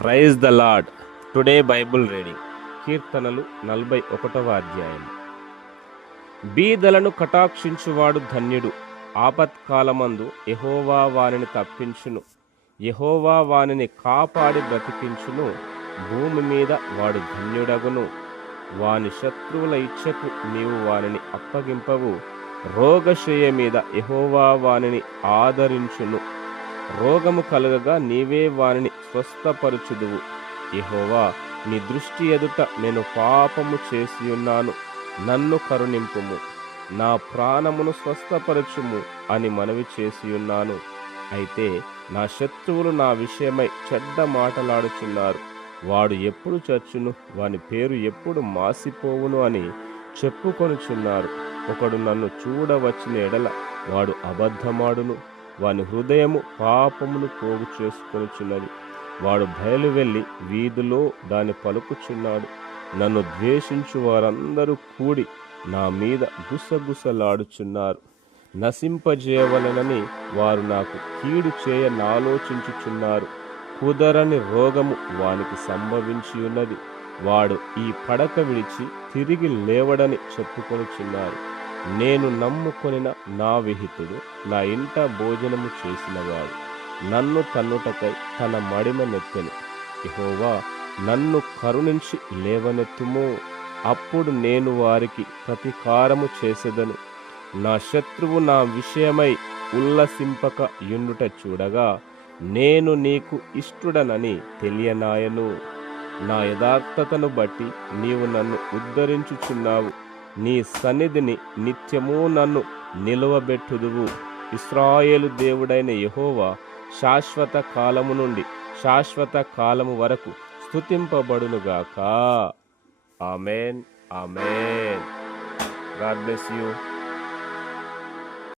Praise the lord. Today bible reading కీర్తనలు 41వ అధ్యాయం. బీదలను కటాక్షించువాడు ధన్యుడు. ఆపత్కాలమందు యెహోవా వానిని తప్పించును. యెహోవా వానిని కాపాడి బ్రతికించును. భూమి మీద వాడు ధన్యుడగును. వాని శత్రువుల ఇచ్చకు నీవు వానిని అప్పగింపవు. రోగశయ్య మీద యెహోవా వానిని ఆదరించును. రోగము కలుగగా నీవే వానిని స్వస్థపరచుదువు. యెహోవా, నీ దృష్టి ఎదుట నేను పాపము చేసియున్నాను, నన్ను కరుణింపుము, నా ప్రాణమును స్వస్థపరచుము అని మనవి చేసియున్నాను. అయితే నా శత్రువులు నా విషయమై చెడ్డ మాటలాడుచున్నారు. వాడు ఎప్పుడు చచ్చును, వాని పేరు ఎప్పుడు మాసిపోవును అని చెప్పుకొనుచున్నారు. ఒకడు నన్ను చూడవచ్చిన ఎడల వాడు అబద్ధమాడును. వాని హృదయము పాపమును పోగు చేసుకొనుచున్నది. వాడు బయలు వెళ్ళి వీధిలో దాని పలుకుచున్నాడు. నన్ను ద్వేషించు వారందరూ కూడి నా మీద గుసగుసలాడుచున్నారు. నశింపజేయవలనని వారు నాకు కీడు చేయ నాలోచించుచున్నారు. కుదరని రోగము వానికి సంభవించి ఉన్నది. వాడు ఈ పడక విడిచి తిరిగి లేవడని చెప్పుకొనుచున్నారు. నేను నమ్ముకొనిన నా విహితుడు నా ఇంట భోజనము చేసినవాడు నన్ను తన్నుటకై తన మడిమ నెత్తెను. యెహోవా, నన్ను కరుణించి లేవనెత్తుము, అప్పుడు నేను వారికి ప్రతీకారము చేసేదను. నా శత్రువు నా విషయమై ఉల్లసింపక యుండుట చూడగా నేను నీకు ఇష్టుడనని తెలియనాయను. నా యథార్థతను బట్టి నీవు నన్ను ఉద్ధరించుచున్నావు. నీ సన్నిధిని నిత్యము నన్ను నిలువబెట్టుదువు. ఇశ్రాయేలు దేవుడైన యెహోవా శాశ్వత కాలము నుండి శాశ్వత కాలము వరకు స్తుతింపబడునుగాక. ఆమేన్, ఆమేన్. God bless you.